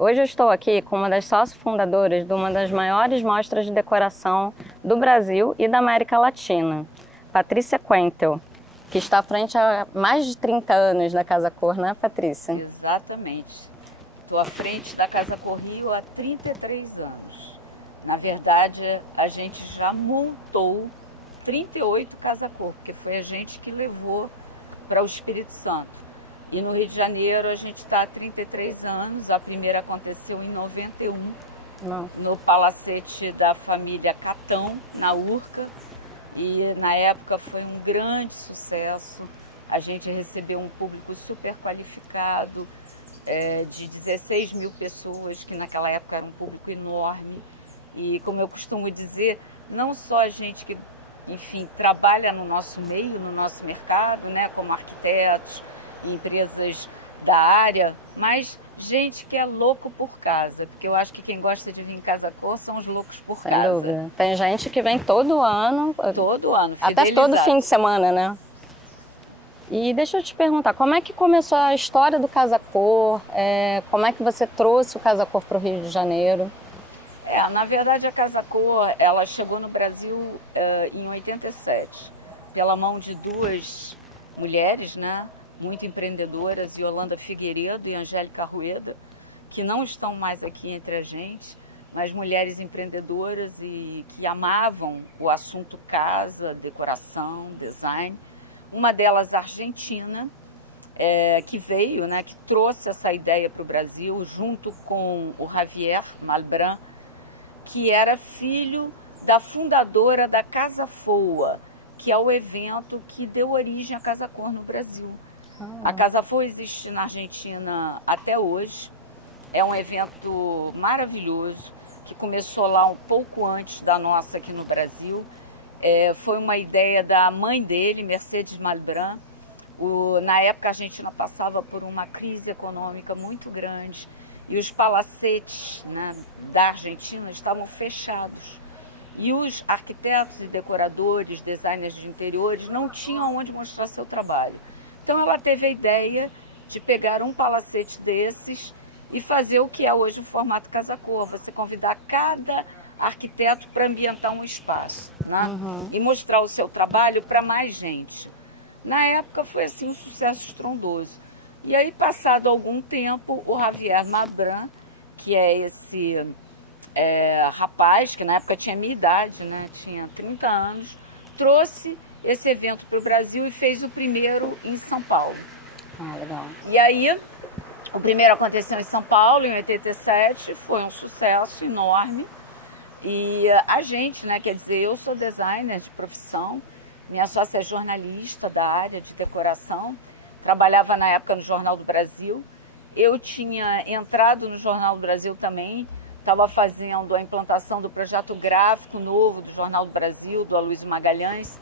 Hoje eu estou aqui com uma das sócio-fundadoras de uma das maiores mostras de decoração do Brasil e da América Latina, Patrícia Quentel, que está à frente há mais de 30 anos da Casa Cor, né, Patrícia? Exatamente. Estou à frente da Casa Cor Rio há 33 anos. Na verdade, a gente já montou 38 Casa Cor, porque foi a gente que levou para o Espírito Santo. E no Rio de Janeiro a gente está há 33 anos, a primeira aconteceu em 91, no palacete da família Catão, na Urca, e na época foi um grande sucesso. A gente recebeu um público super qualificado, de 16 mil pessoas, que naquela época era um público enorme. E como eu costumo dizer, não só a gente que, enfim, trabalha no nosso meio, no nosso mercado, né, como arquitetos, empresas da área, mas gente que é louco por casa, porque eu acho que quem gosta de vir em Casa Cor são os loucos por casa. Sem dúvida. Tem gente que vem todo ano. Todo ano, até todo fim de semana, né? E deixa eu te perguntar, como é que começou a história do Casa Cor? Como é que você trouxe o Casa Cor para o Rio de Janeiro? Na verdade a Casa Cor, ela chegou no Brasil em 87, pela mão de duas mulheres, né? Muito empreendedoras, Yolanda Figueiredo e Angélica Rueda, que não estão mais aqui entre a gente, mas mulheres empreendedoras e que amavam o assunto casa, decoração, design. Uma delas argentina, que veio, né, que trouxe essa ideia para o Brasil, junto com o Javier Malbran, que era filho da fundadora da Casa Foa, que é o evento que deu origem à Casa Cor no Brasil. A Casa Foa existe na Argentina até hoje. É um evento maravilhoso, que começou lá um pouco antes da nossa aqui no Brasil. Foi uma ideia da mãe dele, Mercedes Malbran. Na época a Argentina passava por uma crise econômica muito grande e os palacetes, né, da Argentina estavam fechados. E os arquitetos e decoradores, designers de interiores não tinham onde mostrar seu trabalho. Então ela teve a ideia de pegar um palacete desses e fazer o que é hoje o formato Casa Cor, você convidar cada arquiteto para ambientar um espaço, né? E mostrar o seu trabalho para mais gente. Na época foi assim um sucesso estrondoso. E aí, passado algum tempo, o Javier Malbran, que é esse rapaz, que na época tinha minha idade, né? Tinha 30 anos, trouxe esse evento para o Brasil e fez o primeiro em São Paulo. Legal. E aí, o primeiro aconteceu em São Paulo, em 87, foi um sucesso enorme. E a gente, né, quer dizer, eu sou designer de profissão, minha sócia é jornalista da área de decoração, trabalhava na época no Jornal do Brasil. Eu tinha entrado no Jornal do Brasil também, estava fazendo a implantação do projeto gráfico novo do Jornal do Brasil, do Aloysio Magalhães.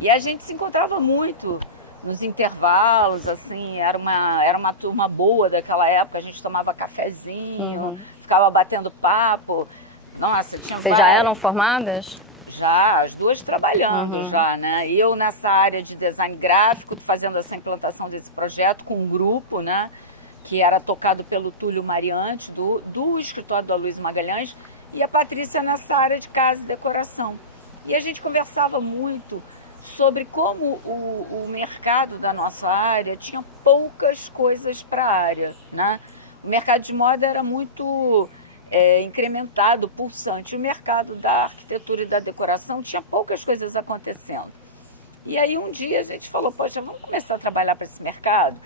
E a gente se encontrava muito nos intervalos, assim, era uma turma boa daquela época, a gente tomava cafezinho, ficava batendo papo. Nossa, tinha Vocês já eram formadas? Já, as duas trabalhando já, né? Eu nessa área de design gráfico, fazendo essa implantação desse projeto com um grupo, né? Que era tocado pelo Túlio Mariante, do escritório do Aloysio Magalhães, e a Patrícia nessa área de casa e decoração. E a gente conversava muito sobre como o mercado da nossa área tinha poucas coisas para a área, né? O mercado de moda era muito incrementado, pulsante. O mercado da arquitetura e da decoração tinha poucas coisas acontecendo. E aí um dia a gente falou, poxa, vamos começar a trabalhar para esse mercado?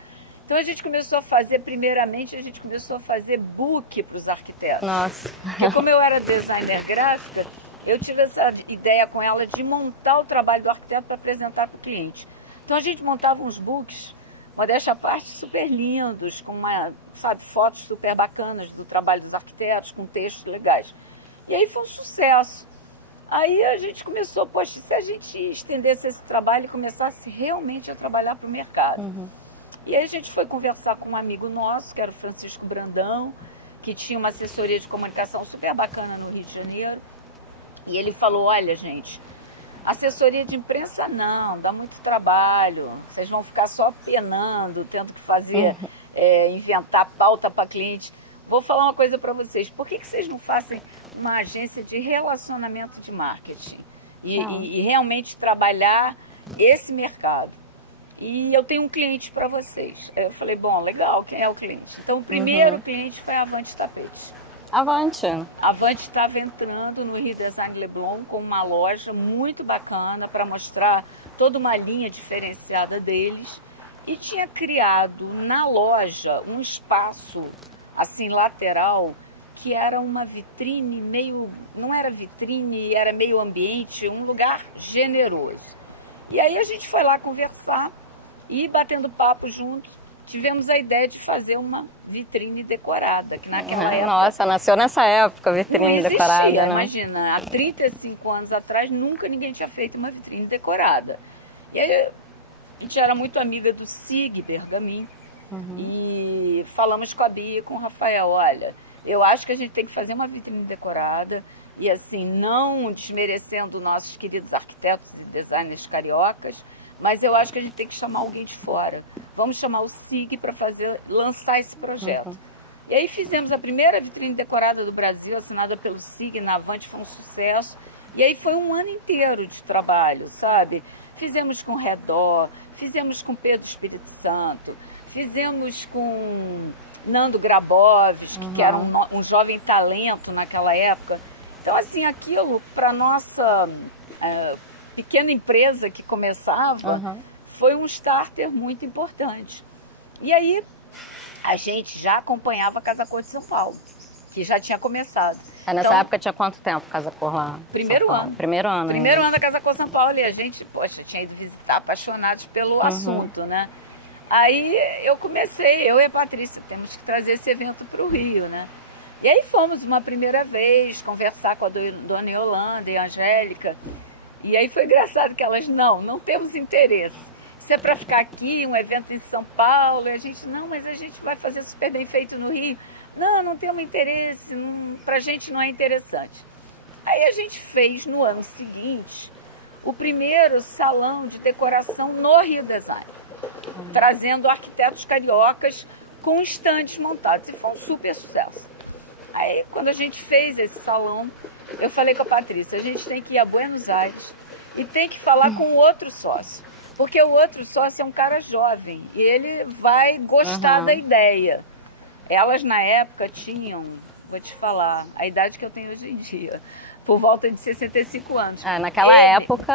Então a gente começou a fazer, primeiramente, a gente começou a fazer book para os arquitetos. Nossa! Porque como eu era designer gráfica, eu tive essa ideia com ela de montar o trabalho do arquiteto para apresentar para o cliente. Então a gente montava uns books, modéstia à parte, super lindos, com fotos super bacanas do trabalho dos arquitetos, com textos legais. E aí foi um sucesso. Aí a gente começou, poxa, se a gente estendesse esse trabalho e começasse realmente a trabalhar para o mercado. E aí a gente foi conversar com um amigo nosso, que era o Francisco Brandão, que tinha uma assessoria de comunicação super bacana no Rio de Janeiro. E ele falou, olha, gente, assessoria de imprensa não, dá muito trabalho, vocês vão ficar só penando, tendo que fazer, inventar pauta para cliente. vou falar uma coisa para vocês. Por que vocês não fazem uma agência de relacionamento de marketing? E realmente trabalhar esse mercado? E eu tenho um cliente para vocês. Eu falei, bom, legal, quem é o cliente? Então, o primeiro cliente foi a Avante Tapetes. Avante. A Avante estava entrando no Rio Design Leblon com uma loja muito bacana para mostrar toda uma linha diferenciada deles. E tinha criado na loja um espaço assim lateral que era uma vitrine meio, não era vitrine, era meio ambiente, um lugar generoso. E aí a gente foi lá conversar e batendo papo juntos, tivemos a ideia de fazer uma vitrine decorada, que naquela época... Nossa, nasceu nessa época a vitrine não existia, decorada, né? Imagina, há 35 anos atrás nunca ninguém tinha feito uma vitrine decorada. E aí a gente era muito amiga do Sig Bergamin e falamos com a Bia e com o Rafael, olha, eu acho que a gente tem que fazer uma vitrine decorada e assim, não desmerecendo nossos queridos arquitetos e designers cariocas, mas eu acho que a gente tem que chamar alguém de fora. Vamos chamar o Sig para lançar esse projeto. E aí fizemos a primeira vitrine decorada do Brasil, assinada pelo Sig na Avante, foi um sucesso. E aí foi um ano inteiro de trabalho, sabe? Fizemos com Redó, fizemos com Pedro Espírito Santo, fizemos com Nando Grabowski, que era um jovem talento naquela época. Então, assim, aquilo para nossa pequena empresa que começava, foi um starter muito importante. E aí, a gente já acompanhava a Casa Cor de São Paulo, que já tinha começado. Nessa época tinha quanto tempo Casa Cor lá? Primeiro ano. Primeiro ano. Primeiro ano da Casa Cor São Paulo, e a gente, poxa, tinha ido visitar apaixonados pelo assunto, né? Aí eu e a Patrícia, temos que trazer esse evento para o Rio, né? E aí fomos uma primeira vez conversar com a dona Yolanda e a Angélica. E aí foi engraçado que elas, não temos interesse. Isso é para ficar aqui, um evento em São Paulo. E a gente, não, mas a gente vai fazer super bem feito no Rio. Não temos interesse, para a gente não é interessante. Aí a gente fez no ano seguinte o primeiro salão de decoração no Rio Design, trazendo arquitetos cariocas com estandes montados. E foi um super sucesso. Aí, quando a gente fez esse salão, eu falei com a Patrícia, a gente tem que ir a Buenos Aires e tem que falar com o outro sócio. Porque o outro sócio é um cara jovem e ele vai gostar da ideia. Elas, na época, tinham, vou te falar, a idade que eu tenho hoje em dia, por volta de 65 anos. Naquela época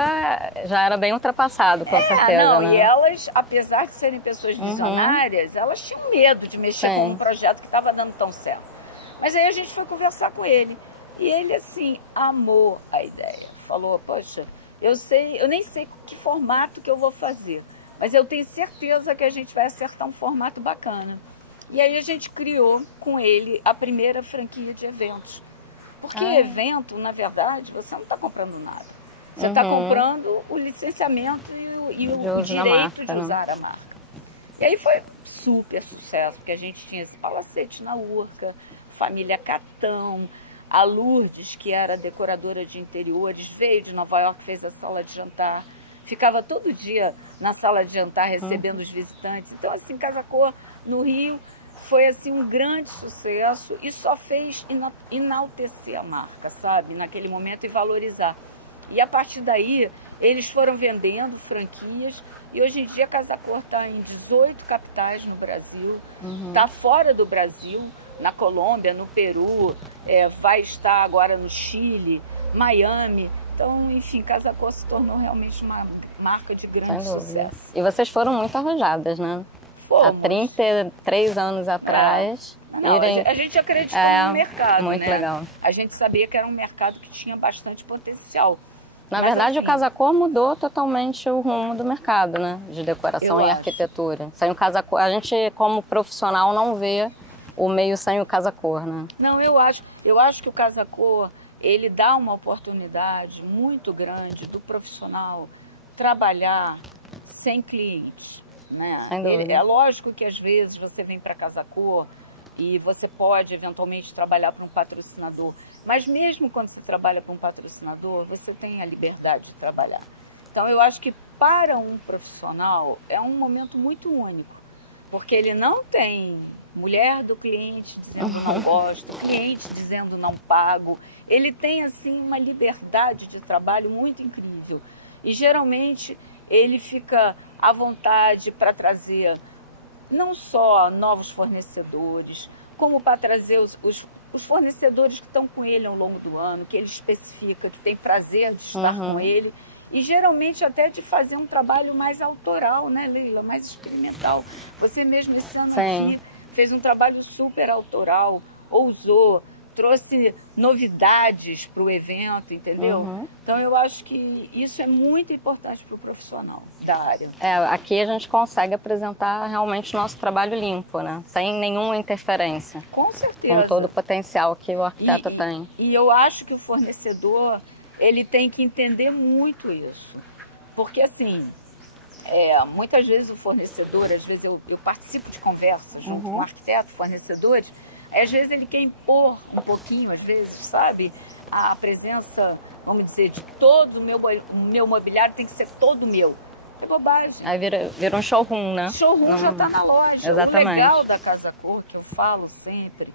já era bem ultrapassado, com certeza, né? E elas, apesar de serem pessoas visionárias, elas tinham medo de mexer com um projeto que estava dando tão certo. Mas aí a gente foi conversar com ele. E ele, assim, amou a ideia. Falou, poxa, eu nem sei que formato que eu vou fazer, mas eu tenho certeza que a gente vai acertar um formato bacana. E aí a gente criou com ele a primeira franquia de eventos. Porque evento, na verdade, você não está comprando nada. Você está comprando o licenciamento e o direito de usar a marca. E aí foi super sucesso, porque a gente tinha esse palacete na Urca, família Catão, a Lourdes, que era decoradora de interiores, veio de Nova York, fez a sala de jantar, ficava todo dia na sala de jantar recebendo os visitantes. Então, assim, Casa Cor no Rio foi assim um grande sucesso e só fez enaltecer a marca, sabe, naquele momento, e valorizar. E a partir daí, eles foram vendendo franquias e hoje em dia a Casa Cor está em 18 capitais no Brasil, está fora do Brasil, na Colômbia, no Peru, vai estar agora no Chile, Miami. Então, enfim, Casa Cor se tornou realmente uma marca de grande sucesso. E vocês foram muito arrojadas, né? Fomos. Há 33 anos atrás. A gente acreditou no mercado, muito legal. A gente sabia que era um mercado que tinha bastante potencial. Na verdade, o Casa Cor mudou totalmente o rumo do mercado, né? De decoração e arquitetura. Sem o Casa Cor, a gente, como profissional, não vê o meio sem o Casa Cor, né? Não, eu acho que o Casa Cor, ele dá uma oportunidade muito grande do profissional trabalhar sem cliente, né? Sem dúvida. É lógico que às vezes você vem para Casa Cor e você pode eventualmente trabalhar para um patrocinador, mas mesmo quando você trabalha para um patrocinador, você tem a liberdade de trabalhar. Então eu acho que para um profissional é um momento muito único, porque ele não tem mulher do cliente dizendo não gosto, cliente dizendo não pago. Ele tem assim uma liberdade de trabalho muito incrível. E geralmente ele fica à vontade para trazer não só novos fornecedores, como para trazer os fornecedores que estão com ele ao longo do ano, que ele especifica, que tem prazer de estar com ele. E geralmente até de fazer um trabalho mais autoral, né, Leila? Mais experimental. Você mesmo esse ano aqui fez um trabalho super autoral, ousou, trouxe novidades para o evento, entendeu? Então eu acho que isso é muito importante para o profissional da área. Aqui a gente consegue apresentar realmente o nosso trabalho limpo, né? Sem nenhuma interferência. Com certeza. Com todo o potencial que o arquiteto tem. E eu acho que o fornecedor, ele tem que entender muito isso. Porque assim, muitas vezes o fornecedor, às vezes eu participo de conversas junto com arquitetos, fornecedores, às vezes ele quer impor um pouquinho, às vezes, sabe, a presença, vamos dizer, de que todo o meu mobiliário tem que ser todo meu. É bobagem. Aí vira um showroom, né? Showroom já está na loja. Exatamente. O legal da Casa Cor, que eu falo sempre,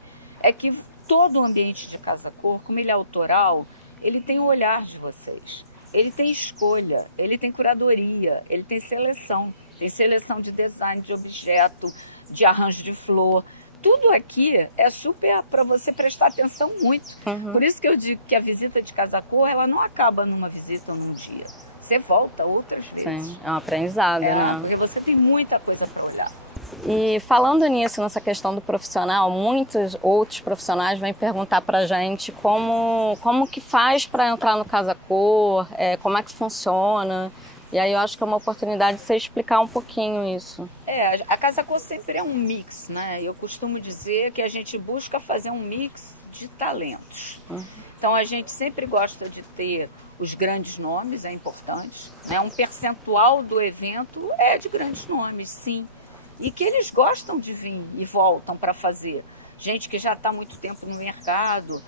é que todo o ambiente de Casa Cor, como ele é autoral, ele tem o olhar de vocês. Ele tem escolha, ele tem curadoria, ele tem seleção. Tem seleção de design, de objeto, de arranjo de flor. Tudo aqui é super para você prestar atenção muito. Por isso que eu digo que a visita de Casa Cor, ela não acaba numa visita ou num dia. Você volta outras vezes. Sim, é um aprendizado, né? Porque você tem muita coisa para olhar. E falando nisso, nessa questão do profissional, muitos outros profissionais vêm perguntar pra gente como que faz para entrar no Casa Cor, como é que funciona. E aí eu acho que é uma oportunidade de você explicar um pouquinho isso. A Casa Cor sempre é um mix, né? Eu costumo dizer que a gente busca fazer um mix de talentos. Então a gente sempre gosta de ter os grandes nomes, é importante, né? Um percentual do evento é de grandes nomes, sim. E que eles gostam de vir e voltam para fazer. Gente que já está há muito tempo no mercado.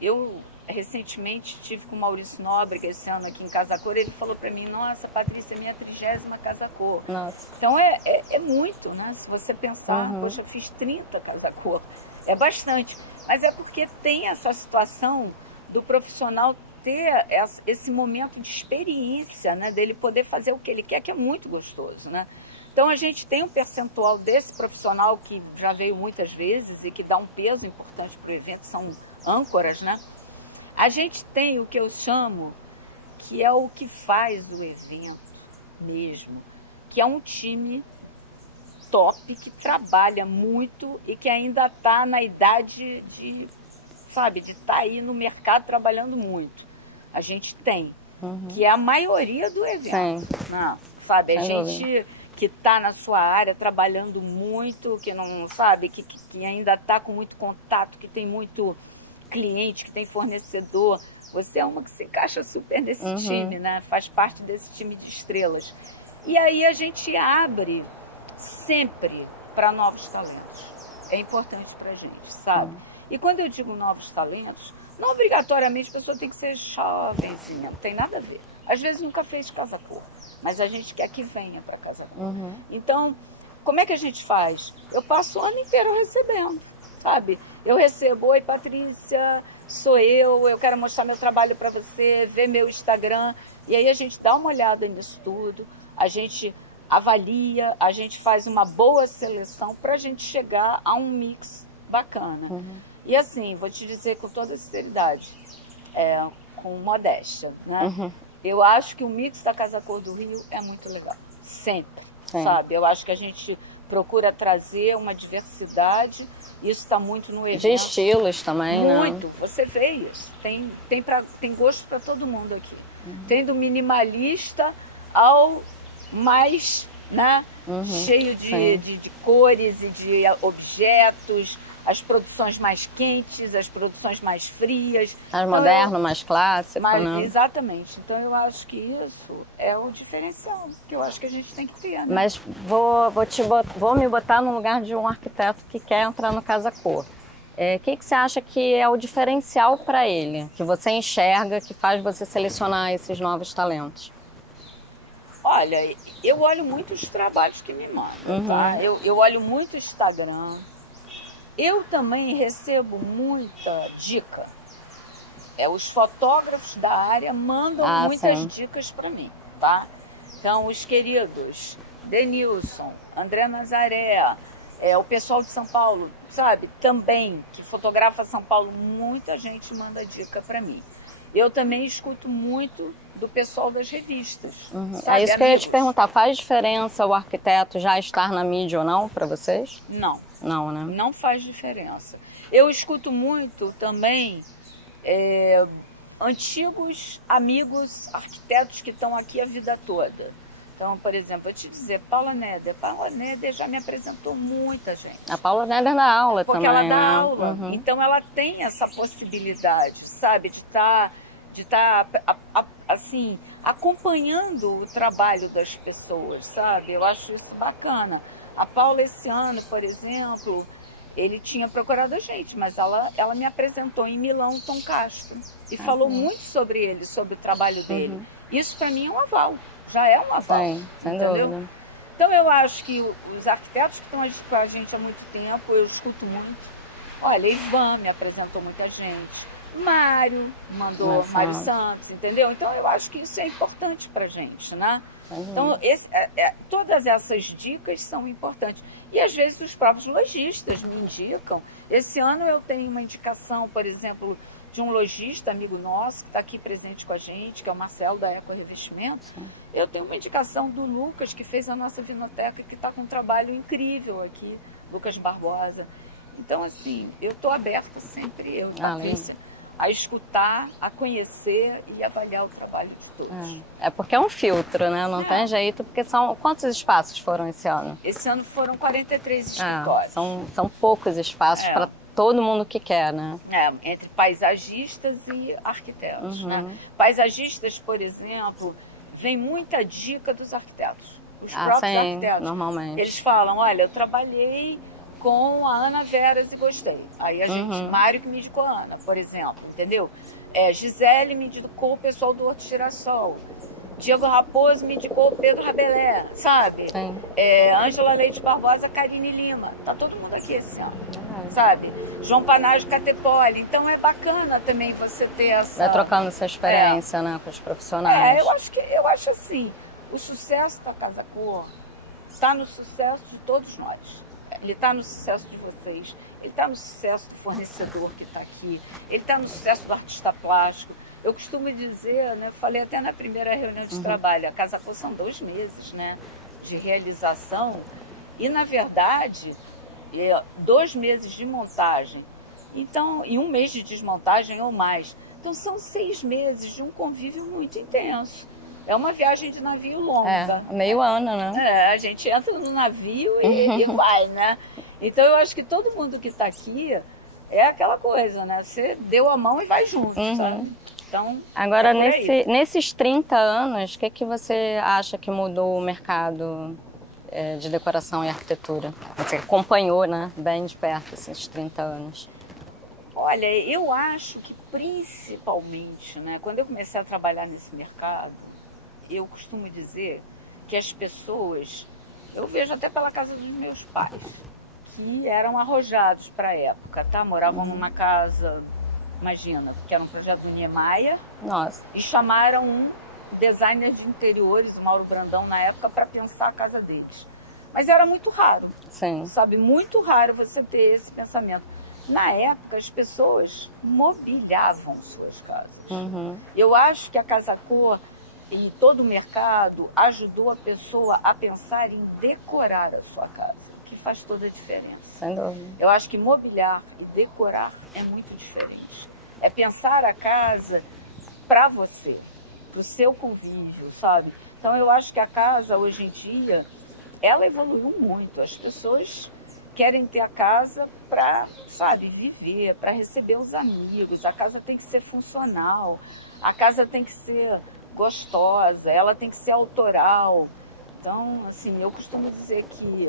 Eu recentemente estive com o Maurício Nóbrega esse ano aqui em Casa Cor. Ele falou para mim, nossa, Patrícia, é minha 30ª Casa Cor. Nossa. Então é muito, né? Se você pensar, poxa, fiz 30 Casa Cor. É bastante. Mas é porque tem essa situação do profissional ter esse momento de experiência, né? Dele poder fazer o que ele quer, que é muito gostoso, né? Então a gente tem um percentual desse profissional que já veio muitas vezes e que dá um peso importante para o evento, são âncoras, né? A gente tem o que eu chamo, que é o que faz o evento mesmo, que é um time top, que trabalha muito e que ainda está na idade de, sabe, de estar aí no mercado trabalhando muito. A gente tem, que é a maioria do evento. Sim. Não, sabe, a gente que está na sua área trabalhando muito, que não sabe, que ainda está com muito contato, que tem muito cliente, que tem fornecedor. Você é uma que se encaixa super nesse time, né? Faz parte desse time de estrelas. E aí a gente abre sempre para novos talentos. É importante para a gente, sabe? E quando eu digo novos talentos, não obrigatoriamente a pessoa tem que ser jovem, assim, não tem nada a ver. Às vezes nunca fez Casa Cor, mas a gente quer que venha para Casa Cor. Então, como é que a gente faz? Eu passo o ano inteiro recebendo, sabe? Eu recebo, oi Patrícia, sou eu quero mostrar meu trabalho para você, ver meu Instagram. E aí a gente dá uma olhada nisso tudo, a gente avalia, a gente faz uma boa seleção para a gente chegar a um mix bacana. E assim, vou te dizer com toda sinceridade, com modéstia, né? Eu acho que o mix da Casa Cor do Rio é muito legal, sempre, sabe? Eu acho que a gente procura trazer uma diversidade, isso está muito no evento. De estilos também, né? Muito, você vê isso, tem gosto para todo mundo aqui. Tem do minimalista ao mais, né, cheio de cores e de objetos, as produções mais quentes, as produções mais frias. Mais moderno, mais clássico, né? Exatamente. Então eu acho que isso é o diferencial que eu acho que a gente tem que ter, né? Mas vou me botar no lugar de um arquiteto que quer entrar no Casa Cor. O que você acha que é o diferencial para ele? Que você enxerga, que faz você selecionar esses novos talentos? Olha, eu olho muito os trabalhos que me mandam, tá? Eu olho muito o Instagram. Eu também recebo muita dica. Os fotógrafos da área mandam muitas dicas para mim, tá? Então, os queridos Denilson, André Nazaré, o pessoal de São Paulo, sabe? Também, que fotografa São Paulo, muita gente manda dica para mim. Eu também escuto muito do pessoal das revistas. É isso que eu ia te perguntar. Faz diferença o arquiteto já estar na mídia ou não para vocês? Não. Não, né? Não faz diferença. Eu escuto muito também antigos amigos arquitetos que estão aqui a vida toda. Então, por exemplo, eu te dizer, Paula Neder. Paula Neder já me apresentou muita gente. A Paula Neder dá aula porque também, ela dá né? aula. Então, ela tem essa possibilidade, sabe, de estar assim, acompanhando o trabalho das pessoas, sabe? Eu acho isso bacana. A Paula, esse ano, por exemplo, ele tinha procurado a gente, mas ela me apresentou em Milão Tom Castro e falou muito sobre ele, sobre o trabalho dele. Isso, para mim, é um aval. Já é um aval. Sim, sem dúvida. Então, eu acho que os arquitetos que estão com a gente há muito tempo, eu escuto muito. Olha, Ivan me apresentou muita gente. Mário mandou, Mário Santos, entendeu? Então, eu acho que isso é importante pra gente, né? Então, todas essas dicas são importantes. E, às vezes, os próprios lojistas me indicam. Esse ano eu tenho uma indicação, por exemplo, de um lojista, amigo nosso, que está aqui presente com a gente, que é o Marcelo da Eco Revestimentos. Eu tenho uma indicação do Lucas, que fez a nossa vinoteca, que está com um trabalho incrível aqui, Lucas Barbosa. Então, assim, eu estou aberta sempre, Patrícia, a escutar, a conhecer e avaliar o trabalho de todos. É porque é um filtro, né? Não tem jeito, porque são... Quantos espaços foram esse ano? Esse ano foram 43 escritórios. São poucos espaços para todo mundo que quer, né? Entre paisagistas e arquitetos, né? Paisagistas, por exemplo, vem muita dica dos arquitetos. Os próprios arquitetos. Normalmente. Eles falam, olha, eu trabalhei com a Ana Veras e gostei. Aí a gente, Mário que me indicou a Ana, por exemplo, entendeu? Gisele me indicou o pessoal do Horto Girassol. Diego Raposo me indicou o Pedro Rabelé, sabe? Ângela Leite Barbosa, Karine Lima. Tá todo mundo aqui esse ano, sabe? João Panágio Catepoli. Então é bacana também você ter essa... Vai trocando essa experiência, né, com os profissionais. Eu acho assim, o sucesso da Casa Cor está no sucesso de todos nós. Ele está no sucesso de vocês, ele está no sucesso do fornecedor que está aqui, ele está no sucesso do artista plástico. Eu costumo dizer, né, falei até na primeira reunião de trabalho, a Casa Cor são 2 meses, né, de realização e, na verdade, 2 meses de montagem, então, e 1 mês de desmontagem ou mais. Então, são 6 meses de um convívio muito intenso. É uma viagem de navio longa. Meio ano, né? A gente entra no navio e vai, né? Então, eu acho que todo mundo que está aqui é aquela coisa, né? Você deu a mão e vai junto, sabe? Então, agora, nesses 30 anos, o que você acha que mudou o mercado de decoração e arquitetura? Você acompanhou, né, bem de perto esses 30 anos. Olha, eu acho que principalmente, né, quando eu comecei a trabalhar nesse mercado, eu costumo dizer que as pessoas, eu vejo até pela casa dos meus pais, que eram arrojados para a época, tá? Moravam numa casa, imagina, porque era um projeto do Niemeyer. Nossa. E chamaram um designer de interiores, o Mauro Brandão, na época, para pensar a casa deles. Mas era muito raro, sabe? Muito raro você ter esse pensamento. Na época, as pessoas mobiliavam suas casas. Eu acho que a Casa Cor e todo o mercado ajudou a pessoa a pensar em decorar a sua casa, que faz toda a diferença. Sem dúvida. Eu acho que mobiliar e decorar é muito diferente. É pensar a casa para você, para o seu convívio, sabe? Então, eu acho que a casa, hoje em dia, ela evoluiu muito. As pessoas querem ter a casa para, sabe, viver, para receber os amigos. A casa tem que ser funcional, a casa tem que ser gostosa, ela tem que ser autoral. Então, assim, eu costumo dizer que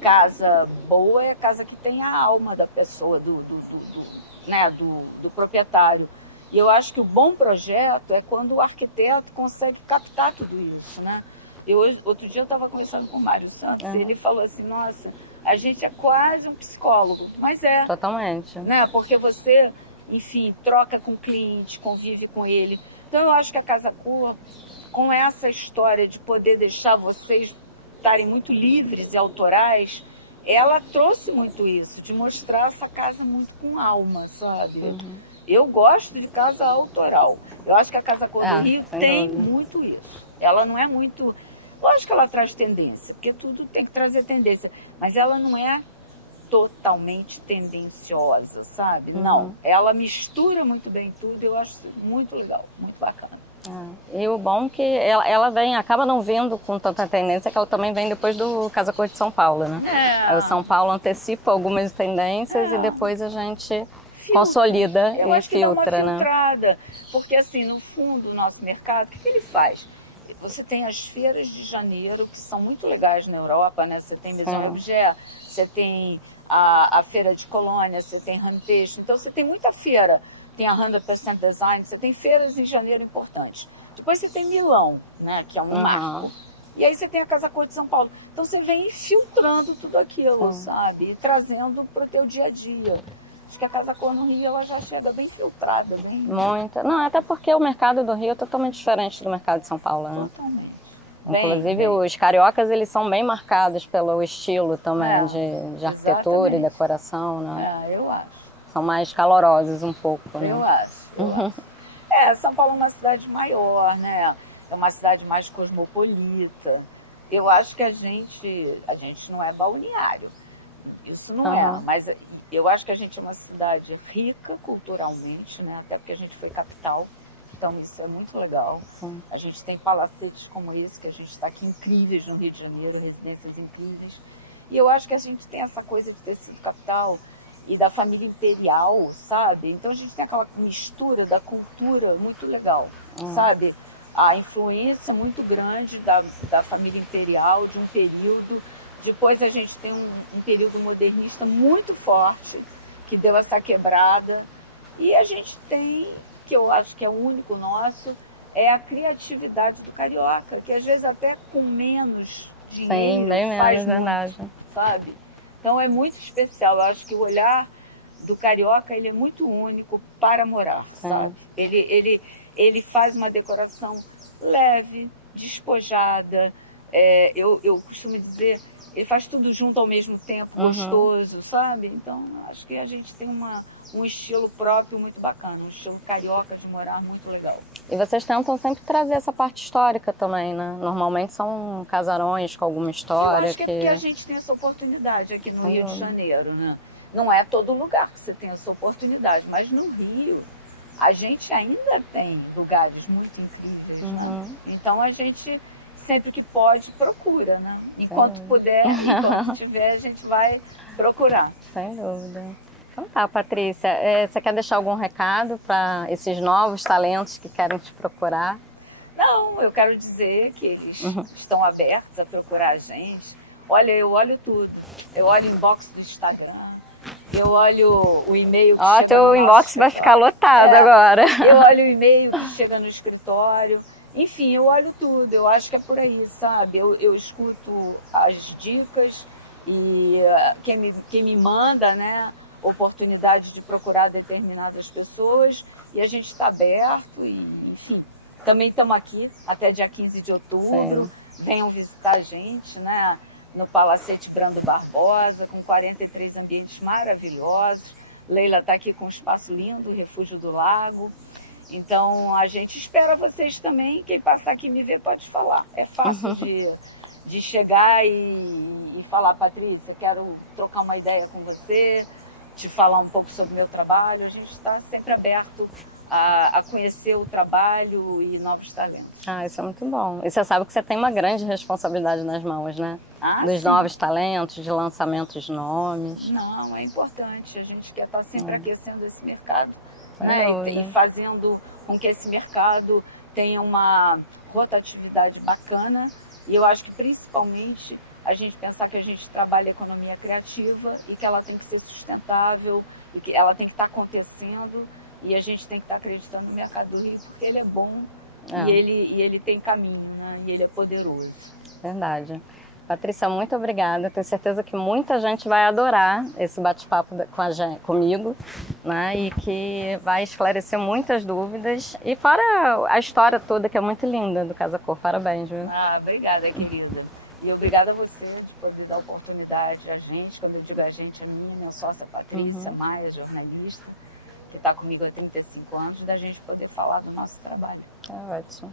casa boa é casa que tem a alma da pessoa, do proprietário. E eu acho que o bom projeto é quando o arquiteto consegue captar tudo isso, né? Outro dia eu estava conversando com o Mário Santos, e ele falou assim, nossa, a gente é quase um psicólogo, mas é. Totalmente. Né? Porque você, enfim, troca com o cliente, convive com ele. Então eu acho que a Casa Cor, com essa história de poder deixar vocês estarem muito livres e autorais, ela trouxe muito isso, de mostrar essa casa muito com alma, sabe? Eu gosto de casa autoral. Eu acho que a Casa Cor do Rio tem muito isso. Ela não é muito... Lógico que ela traz tendência, porque tudo tem que trazer tendência, mas ela não é totalmente tendenciosa, sabe? Não, ela mistura muito bem tudo e eu acho muito legal, muito bacana. E o bom é que ela vem, acaba não vindo com tanta tendência, que ela também vem depois do Casa Cor de São Paulo, né? Aí o São Paulo antecipa algumas tendências e depois a gente consolida eu e acho que dá filtra, uma filtrada, né? porque assim, no fundo, o nosso mercado, o que ele faz? Você tem as feiras de janeiro, que são muito legais na Europa, né? Você tem Maison Objet, você tem a feira de Colônia, você tem Handtexto, então você tem muita feira. Tem a 100% Design, você tem feiras em janeiro importantes. Depois você tem Milão, né, que é um marco. E aí você tem a Casa Cor de São Paulo. Então você vem filtrando tudo aquilo, sabe? E trazendo para o teu dia a dia. Acho que a Casa Cor no Rio, ela já chega bem filtrada. Bem... Muito. Não, até porque o mercado do Rio é totalmente diferente do mercado de São Paulo, né? Totalmente. Inclusive os cariocas, eles são bem marcados pelo estilo também de arquitetura e decoração, né? Eu acho. São mais calorosos um pouco, né? Eu acho. São Paulo é uma cidade maior, né? É uma cidade mais cosmopolita. Eu acho que a gente não é balneário. Isso não é, mas eu acho que a gente é uma cidade rica culturalmente, né? Até porque a gente foi capital. Então isso é muito legal. A gente tem palacetes como esse, que a gente está aqui, incríveis no Rio de Janeiro, residências incríveis. E eu acho que a gente tem essa coisa de ter sido capital e da família imperial, sabe? Então a gente tem aquela mistura da cultura muito legal, sabe? A influência muito grande da família imperial, de um período. Depois a gente tem um período modernista muito forte, que deu essa quebrada. E a gente tem, que eu acho que é o único nosso, é a criatividade do carioca, que às vezes até com menos dinheiro faz muito, sabe? Então é muito especial. Eu acho que o olhar do carioca, ele é muito único para morar, sabe? Ele faz uma decoração leve, despojada. Eu costumo dizer, ele faz tudo junto ao mesmo tempo, gostoso, sabe? Então acho que a gente tem um estilo próprio muito bacana, um estilo carioca de morar muito legal. E vocês tentam sempre trazer essa parte histórica também, né? Normalmente são casarões com alguma história. Eu acho que é porque a gente tem essa oportunidade aqui no Rio de Janeiro, né? Não é todo lugar que você tem essa oportunidade, mas no Rio a gente ainda tem lugares muito incríveis, né? Então a gente, sempre que pode, procura, né? Enquanto puder, enquanto tiver, a gente vai procurar. Sem dúvida. Então tá, Patrícia, você quer deixar algum recado para esses novos talentos que querem te procurar? Não, eu quero dizer que eles estão abertos a procurar a gente. Olha, eu olho tudo. Eu olho o inbox do Instagram, eu olho o e-mail que chega teu inbox vai ficar lotado agora. Eu olho o e-mail que chega no escritório. Enfim, eu olho tudo. Eu acho que é por aí, sabe? Eu escuto as dicas e quem me manda, né, oportunidade de procurar determinadas pessoas, e a gente está aberto e, enfim, também estamos aqui até dia 15 de outubro. Venham visitar a gente, né, no Palacete Brando Barbosa, com 43 ambientes maravilhosos. Leila está aqui com um espaço lindo, o Refúgio do Lago. Então a gente espera vocês também. Quem passar aqui e me ver pode falar. É fácil de chegar e falar, Patrícia, quero trocar uma ideia com você, te falar um pouco sobre o meu trabalho. A gente está sempre aberto a conhecer o trabalho e novos talentos. Isso é muito bom. E você sabe que você tem uma grande responsabilidade nas mãos, né? Dos novos talentos, de lançamentos de nomes. Não, é importante. A gente quer estar sempre aquecendo esse mercado, né? E fazendo com que esse mercado tenha uma rotatividade bacana. E eu acho que principalmente a gente pensar que a gente trabalha a economia criativa e que ela tem que ser sustentável e que ela tem que estar acontecendo, e a gente tem que estar acreditando no mercado do Rio, porque ele é bom E ele tem caminho, né? E ele é poderoso. Verdade. Patrícia, muito obrigada. Tenho certeza que muita gente vai adorar esse bate-papo comigo, né? E que vai esclarecer muitas dúvidas. E fora a história toda, que é muito linda do Casa Cor. Parabéns, viu? Obrigada, querida. E obrigada a você de poder dar oportunidade a gente. Quando eu digo a gente, a minha sócia Patrícia Maia, jornalista, que está comigo há 35 anos, da gente poder falar do nosso trabalho. É ótimo.